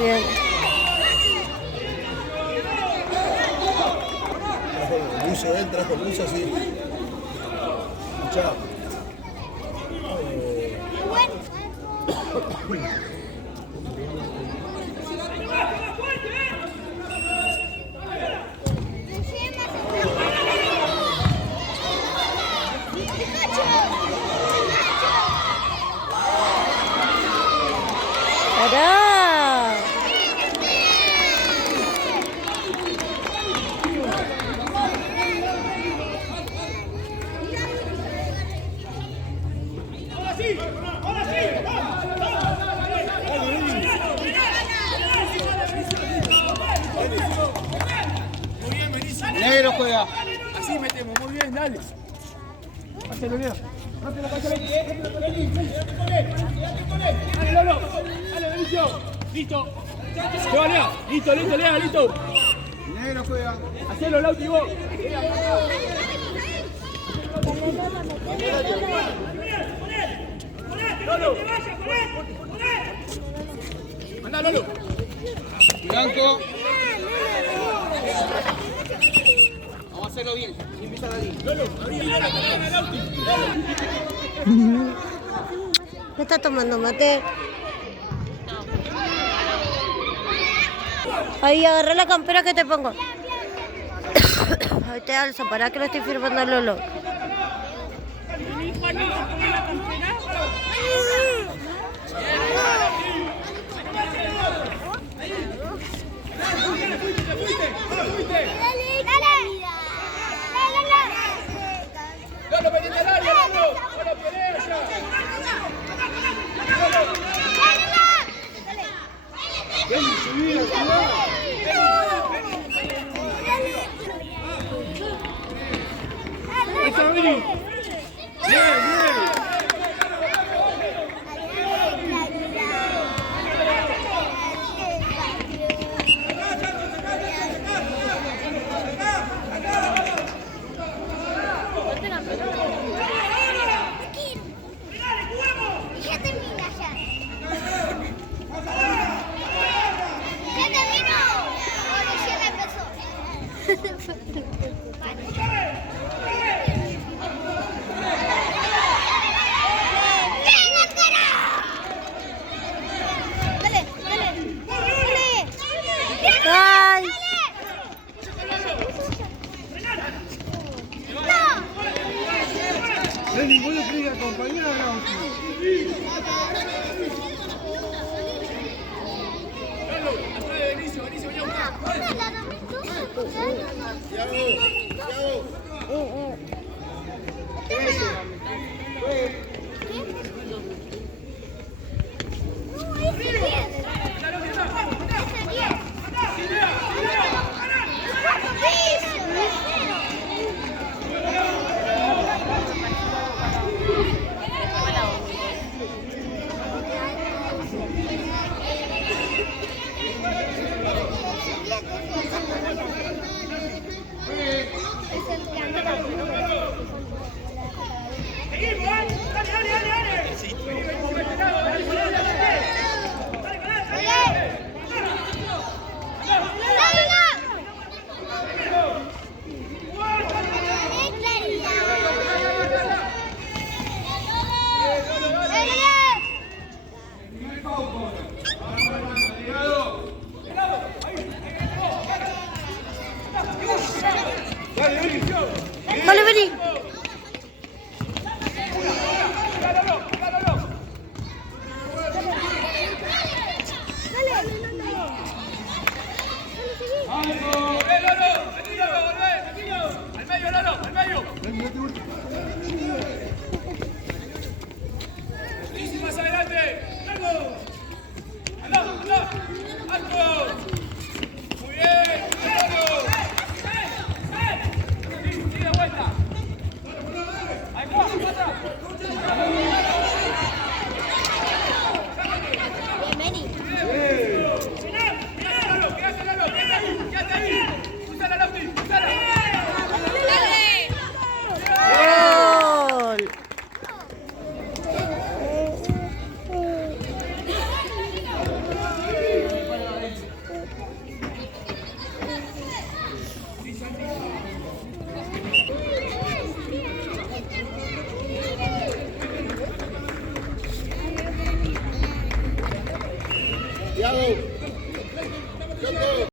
Bien. Lucio, él trajo Lucio, sí. Chao. ¡Pará! Negro juega. Así metemos, muy bien, dale. Hacelo, Leo. Rápido, dale, Lolo. Dale, Benicio. Listo. Se va, Lea. Listo, Lea, listo. Negro juega. Hacelo, Lauti, vos. Lolo. Anda, Lolo. Blanco. Vamos a hacerlo bien, sin pisar ahí. Lolo, ¿Me está tomando mate? Ahí, agarré la campera que te pongo. Ahí te alzo, para que lo estoy firmando a Lolo. Lolo, pendiente al área, Lolo. Lolo, pelea. Ven, subí, Ahí está, Vini. Bien, bien. ¡Ay! No hay ninguno que diga compañero o no. Lolo, atrás de Benicio, venía a buscar. ¡Dale, vení! ¡Vamos!